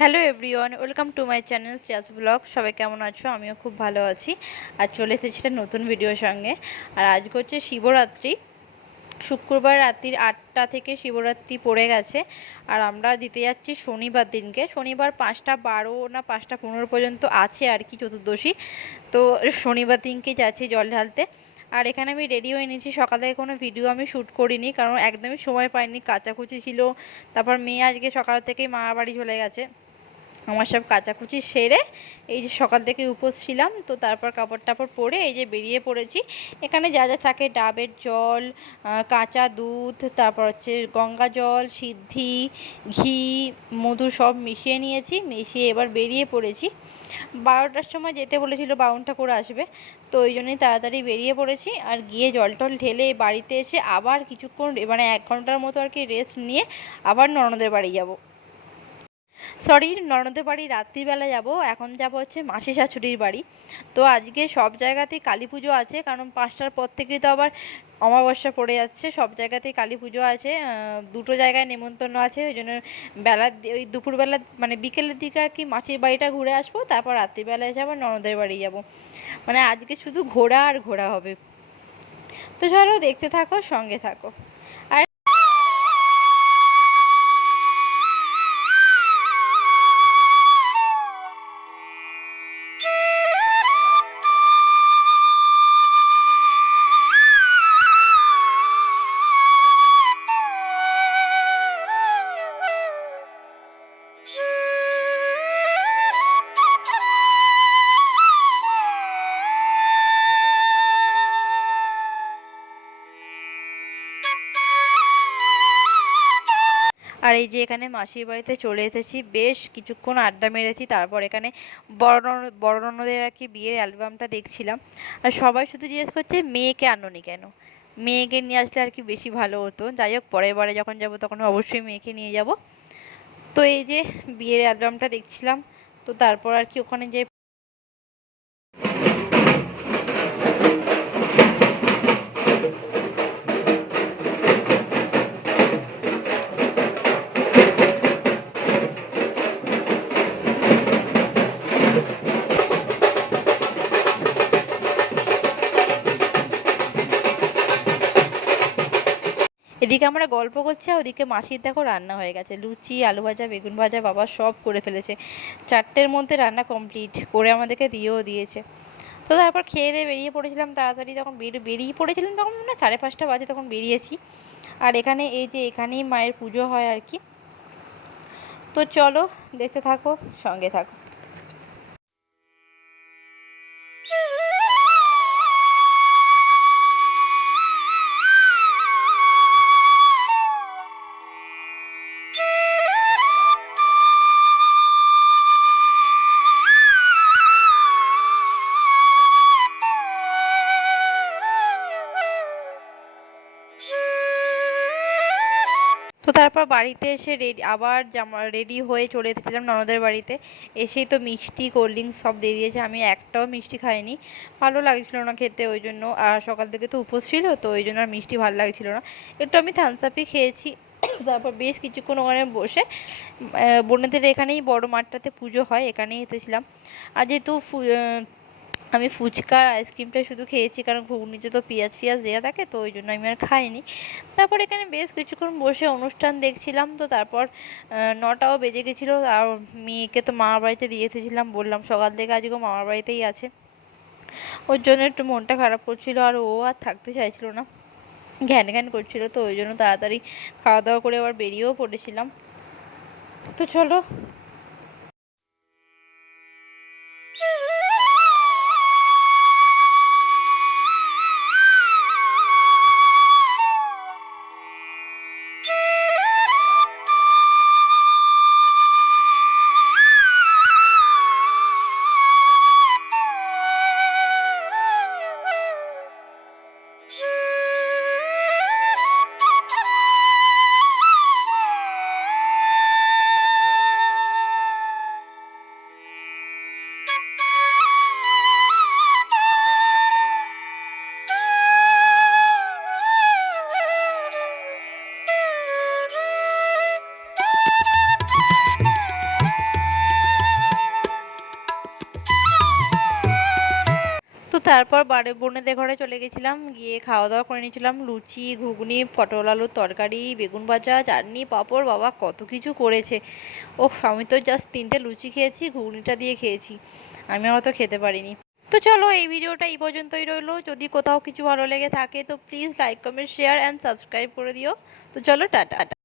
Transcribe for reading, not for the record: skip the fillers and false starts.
Hello everyone, welcome to my channel Shreyas blog. সবাই কেমন আছো? আমিও খুব ভালো আছি। আর চলে এসেছি একটা নতুন ভিডিওর সঙ্গে। আর আজকে হচ্ছে শিবরাত্রি। শুক্রবার রাত্রির ৮টা থেকে শিবরাত্রি পড়ে গেছে। আর আমরা দিতে যাচ্ছি শনিবার দিনকে। শনিবার ৫টা ১২ না ৫টা ১৫ পর্যন্ত আছে আর কি চতুর্দশী। তো শনিবার দিনকে যাচ্ছি জল ঢালতে। আর এখানে আমি রেডি হয়ে নিয়েছি। সকাল থেকে কোনো ভিডিও আমি শ্যুট করিনি, কারণ একদমই সময় পাইনি। কাচাকুচি ছিল, তারপর মেয়ে আজকে সকাল থেকেই মামার বাড়ি চলে গেছে। আমার সব কাচাকুচি সেরে এই যে সকাল থেকে উপোস ছিলাম, তো তারপর কাপড় টাপড় পরে এই যে বেরিয়ে পড়েছি। এখানে যা যা থাকে, ডাবের জল, কাঁচা দুধ, তারপর হচ্ছে গঙ্গা জল, সিদ্ধি, ঘি, মধু সব মিশিয়ে নিয়েছি। মিশিয়ে এবার বেরিয়ে পড়েছি। 12টার সময় যেতে বলেছিল, 52টা করে আসবে। তো ওই জন্যই তাড়াতাড়ি বেরিয়ে পড়েছি। আর গিয়ে জল টল ঢেলে বাড়িতে এসে আবার কিছুক্ষণ, মানে 1 ঘন্টার মতো আর কি রেস্ট নিয়ে আবার ননদের বাড়ি যাব। সরি, ননদের বাড়ি রাত্রিবেলা যাব। এখন যাব হচ্ছে মাসি শাশুড়ির বাড়ি। তো আজকে সব জায়গাতেই কালী পুজো আছে, কারণ 5টার পর থেকেই তো আবার অমাবস্যা পড়ে যাচ্ছে। সব জায়গাতেই কালী পুজো আছে। দুটো জায়গায় নেমন্তন্ন আছে, ওই জন্য ওই দুপুরবেলা মানে বিকেলের দিকে আর কি মাসির বাড়িটা ঘুরে আসবো, তারপর রাত্রিবেলায় এসে আবার ননদের বাড়ি যাব। মানে আজকে শুধু ঘোরা আর ঘোরা হবে। তো চলো, দেখতে থাকো, সঙ্গে থাকো। আর আর এই যে এখানে মাসির বাড়িতে চলে এসেছি, বেশ কিছুক্ষণ আড্ডা মেরেছি। তারপর এখানে বড় ননদের আর কি বিয়ের অ্যালবামটা দেখছিলাম। আর সবাই শুধু জিজ্ঞেস করছে মেয়েকে আনোনি কেন। মেয়েকে নিয়ে আসলে আর কি বেশি ভালো হতো। যাই হোক, পরের বারে যখন যাব তখন অবশ্যই মেয়েকে নিয়ে যাব। তো এই যে বিয়ের অ্যালবামটা দেখছিলাম। তো তারপর আর কি ওখানে যে এদিকে আমরা গল্প করছি, আর ওদিকে মাসির দেখো রান্না হয়ে গেছে। লুচি, আলু ভাজা, বেগুন ভাজা বাবা সব করে ফেলেছে। 4টের মধ্যে রান্না কমপ্লিট করে আমাদেরকে দিয়েও দিয়েছে। তো তারপর খেয়ে দিয়ে বেরিয়ে পড়েছিলাম তাড়াতাড়ি। যখন বেরিয়ে পড়েছিলাম তখন মানে 5:30 বাজে, তখন বেরিয়েছি। আর এখানে এই যে এখানেই মায়ের পুজো হয় আর কি। তো চলো, দেখতে থাকো, সঙ্গে থাকো। তো তারপর বাড়িতে এসে আবার রেডি হয়ে চলে এসেছিলাম ননদের বাড়িতে। এসেই তো মিষ্টি, কোল্ড ড্রিঙ্কস সব দিয়ে দিয়েছে। আমি একটাও মিষ্টি খাইনি, ভালো লাগছিল না খেতে, ওই জন্য। আর সকাল থেকে তো উপোস ছিল, তো ওই জন্য আর মিষ্টি ভালো লাগছিল না। একটু আমি থামস আপই খেয়েছি। তারপর বেশ কিছুক্ষণ ওখানে বসে বোনেদের এখানেই বড় মাঠটাতে পুজো হয়, এখানেই এসেছিলাম। আর যেহেতু আমি ফুচকা আর আইসক্রিমটা শুধু খেয়েছি, কারণ ঘুগনিতে তো পেঁয়াজ ফিয়াজ দেওয়া থাকে, তো ওই জন্য আমি আর খাইনি। তারপর এখানে বেশ কিছুক্ষণ বসে অনুষ্ঠান দেখছিলাম। তো তারপর 9টাও বেজে গেছিলো। আর মেয়েকে তো মামার বাড়িতে দিয়ে এসেছিলাম, বললাম সকাল থেকে আজকে মামার বাড়িতেই আছে। ওর জন্য একটু মনটা খারাপ করছিল, আর ও আর থাকতে চাইছিল না, ঘ্যান ঘ্যান করছিল। তো ওই জন্য তাড়াতাড়ি খাওয়া দাওয়া করে আবার বেরিয়েও পড়েছিলাম। তো চলো। তারপর বোনেদের ঘরে চলে গেছিলাম, গিয়ে খাওয়া দাওয়া করে নিয়েছিলাম। লুচি, ঘুগনি, পটল আলুর তরকারি, বেগুন ভাজা, চাটনি, পাঁপড়, বাবা কত কিছু করেছে। ওহ, আমি তো জাস্ট 3টে লুচি খেয়েছি, ঘুগনিটা দিয়ে খেয়েছি। আমি আর অত খেতে পারিনি। তো চলো, এই ভিডিওটা এই পর্যন্তই রইলো। যদি কোথাও কিছু ভালো লেগে থাকে তো please like, comment, share and subscribe করে দিও। তো চলো, টাটা।